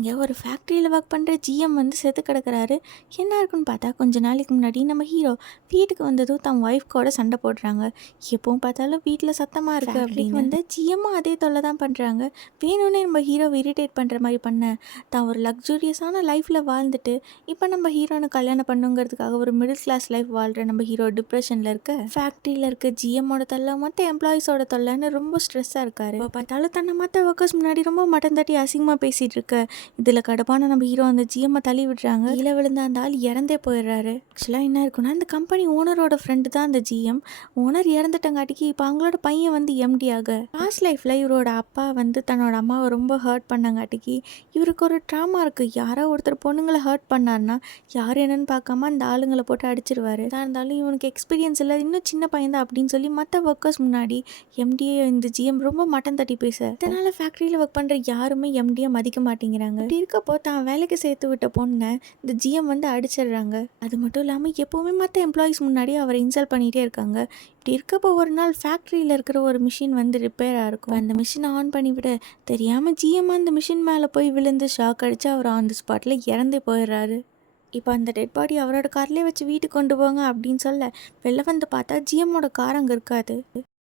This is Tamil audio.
இங்கே ஒரு ஃபேக்ட்ரியில் ஒர்க் பண்ணுற ஜிஎம் வந்து செத்து கிடக்குறாரு. என்ன இருக்குன்னு பார்த்தா கொஞ்ச நாளைக்கு முன்னாடி நம்ம ஹீரோ வீட்டுக்கு வந்ததும் தன் ஒய்ஃப் கூட சண்டை போடுறாங்க. எப்பவும் பார்த்தாலும் வீட்டில் சத்தமாக இருக்குது அப்படின்னு வந்து ஜிஎம்மும் அதே தொல்லை தான் பண்ணுறாங்க. வேணும்னே நம்ம ஹீரோவை இரிட்டேட் பண்ணுற மாதிரி பண்ண தான் ஒரு லக்ஸூரியஸான லைஃப்பில் வாழ்ந்துட்டு இப்போ நம்ம ஹீரோனை கல்யாணம் பண்ணுங்கிறதுக்காக ஒரு மிடில் கிளாஸ் லைஃப் வாழ்கிற நம்ம ஹீரோ டிப்ரெஷனில் இருக்க ஃபேக்ட்ரியில் இருக்க ஜிஎம்மோட தொல்லை மற்ற எம்ப்ளாயிஸோட தொல்லைன்னு ரொம்ப ஸ்ட்ரெஸ்ஸாக இருக்காரு. இப்போ பார்த்தாலும் தன்னை மற்ற ஒர்க்கர்ஸ் முன்னாடி ரொம்ப மட்டன் தட்டி அசிங்கமாக பேசிகிட்டு இருக்க இதில் கடுப்பான நம்ம ஹீரோ அந்த ஜிஎம்மை தள்ளி விடுறாங்க. கீழே விழுந்த அந்த ஆள் இறந்தே போயிடுறாரு. ஆக்சுவலாக என்ன இருக்குன்னா இந்த கம்பெனி ஓனரோட ஃப்ரெண்டு தான் அந்த ஜிஎம். ஓனர் இறந்துட்டங்காட்டிக்கு இப்போ அவங்களோட பையன் வந்து எம்டி ஆக பாஸ்ட் லைஃப்பில் இவரோட அப்பா வந்து தன்னோட அம்மாவை ரொம்ப ஹர்ட் பண்ணங்காட்டிக்கு இவருக்கு ஒரு ட்ராமா இருக்குது. யாரோ ஒருத்தர் பொண்ணுங்களை ஹர்ட் பண்ணார்னா யார் என்னன்னு பார்க்காம அந்த ஆளுங்களை போட்டு அடிச்சிருவாரு. எதாக இருந்தாலும் இவனுக்கு எக்ஸ்பீரியன்ஸ் இல்லை, இன்னும் சின்ன பையன் தான் அப்படின்னு சொல்லி மற்ற ஒர்க்கர்ஸ் முன்னாடி எம்டிஏ இந்த ஜிஎம் ரொம்ப மட்டன் தட்டி பேச இதனால் ஃபேக்ட்ரியில் ஒர்க் பண்ணுற யாருமே எம்டியை மதிக்க மாட்டேங்கிறாங்க. அப்படி இருக்கப்போ தான் வேலைக்கு சேர்த்து விட்ட பொண்ணை இந்த ஜிஎம் வந்து அடிச்சிடுறாங்க. அது மட்டும் இல்லாமல் எப்போவுமே மற்ற எம்ப்ளாயிஸ் முன்னாடி அவரை இன்சல்ட் பண்ணிகிட்டே இருக்காங்க. இப்படி இருக்கப்போ ஒரு நாள் ஃபேக்ட்ரியில் இருக்கிற ஒரு மிஷின் வந்து ரிப்பேராக இருக்கும். அந்த மிஷினை ஆன் பண்ணிவிட தெரியாமல் ஜிஎம் அந்த மிஷின் மேலே போய் விழுந்து ஷாக் அடித்து அவர் ஆன் தி ஸ்பாட்டில் இறந்தே போயிடுறாரு. இப்போ அந்த டெட் பாடி அவரோட கார்லேயே வச்சு வீட்டுக்கு கொண்டு போங்க அப்படின்னு சொல்ல வெளில வந்து பார்த்தா ஜிஎம்மோட கார் அங்கே இருக்காது.